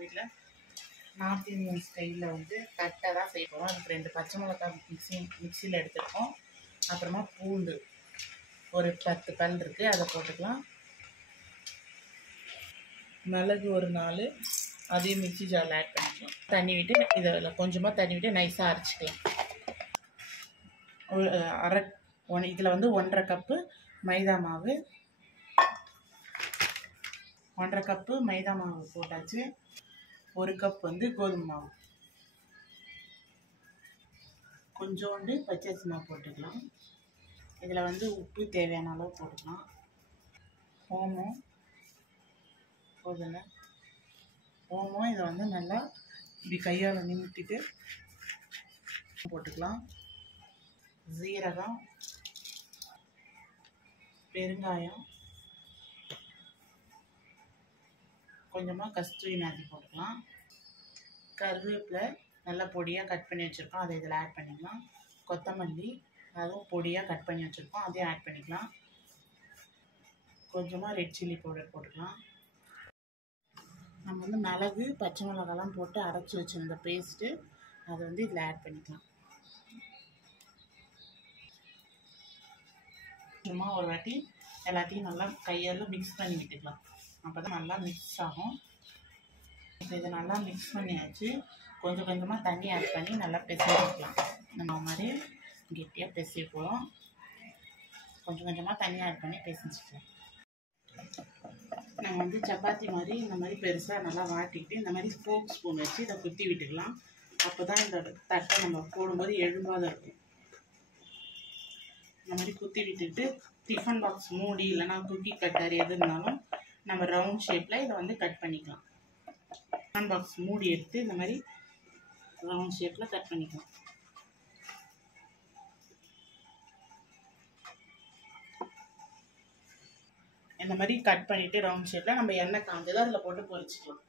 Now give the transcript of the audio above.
வீட்டில் north Indian ஸ்டைலில் வந்து தட்டை தான் செய்ய போகிறோம். அதுக்கு 2 பச்சை மிளகாய் மிக்சியில் எடுத்துருக்கோம். அப்புறமா பூண்டு ஒரு 10 பல் இருக்குது, அதை போட்டுக்கலாம். மிளகு ஒரு 4, அதையும் மிக்சி ஜாரில் ஆட் பண்ணிக்கலாம். தண்ணி விட்டு இதில் கொஞ்சமாக தண்ணி விட்டு நைஸாக அரைச்சிக்கலாம். இதில் வந்து 1.5 கப்பு மைதா மாவு, 1.5 கப்பு மைதா மாவு போட்டாச்சு. 1 கப் வந்து கோதுமை மாவு, கொஞ்சோண்டு பச்சரிசி மாவு போட்டுக்கலாம். இதில் வந்து உப்பு தேவையான அளவு போட்டுக்கலாம். ஓமம் போதில் ஓமம் இதை வந்து நல்லா இப்படி கையால் நிமிட்டிட்டு போட்டுக்கலாம். ஜீரகம், பெருங்காயம், கொஞ்சமாக கஸ்தூரி மேத்தி போட்டுக்கலாம். கருவேப்பிலை நல்லா பொடியாக கட் பண்ணி வச்சுருக்கோம், அதை இதில் ஆட் பண்ணிக்கலாம். கொத்தமல்லி அதுவும் பொடியாக கட் பண்ணி வச்சுருக்கோம், அதையும் ஆட் பண்ணிக்கலாம். கொஞ்சமாக ரெட் சில்லி பவுடர் போட்டுக்கலாம். நம்ம வந்து மிளகு பச்சை மிளகாலாம் போட்டு அரைச்சி வச்சுருந்த பேஸ்ட்டு அதை வந்து இதில் ஆட் பண்ணிக்கலாம். சும்மா ஒரு வாட்டி எல்லாத்தையும் நல்லா கையால் மிக்ஸ் பண்ணி விட்டுக்கலாம். அப்போ தான் நல்லா மிக்ஸ் ஆகும். இப்போ இதை நல்லா மிக்ஸ் பண்ணியாச்சு. கொஞ்சம் கொஞ்சமாக தண்ணி ஆட் பண்ணி நல்லா பிசைஞ்சிக்கலாம். நம்ம மாதிரி கெட்டியாக பிசைய போகிறோம். கொஞ்சம் கொஞ்சமாக தண்ணி ஆட் பண்ணி பிசைஞ்சிக்கலாம். நம்ம வந்து சப்பாத்தி மாதிரி இந்த மாதிரி பெருசாக நல்லா வாட்டிக்கிட்டு இந்த மாதிரி ஃபோக் ஸ்பூன் வச்சு இதை குத்தி விட்டுக்கலாம். அப்போ தான் இந்த தட்டை நம்ம போடும்போது எழும்பாத இருக்கும். இந்த மாதிரி குத்தி விட்டுட்டு டிஃபன் பாக்ஸ் மூடி இல்லைனா குக்கி கட்டர் எது இருந்தாலும் நம்ம ரவுண்ட் ஷேப்பில் இதை வந்து கட் பண்ணிக்கலாம். டிஃபன் பாக்ஸ் மூடி எடுத்து இந்த மாதிரி ரவுண்ட் ஷேப்பில் கட் பண்ணிக்கலாம். இந்த மாதிரி கட் பண்ணிவிட்டு ரவுண்ட் ஷேப்பில் நம்ம எண்ணெய் காஞ்சதோ அதில் போட்டு பொரிச்சிக்கலாம்.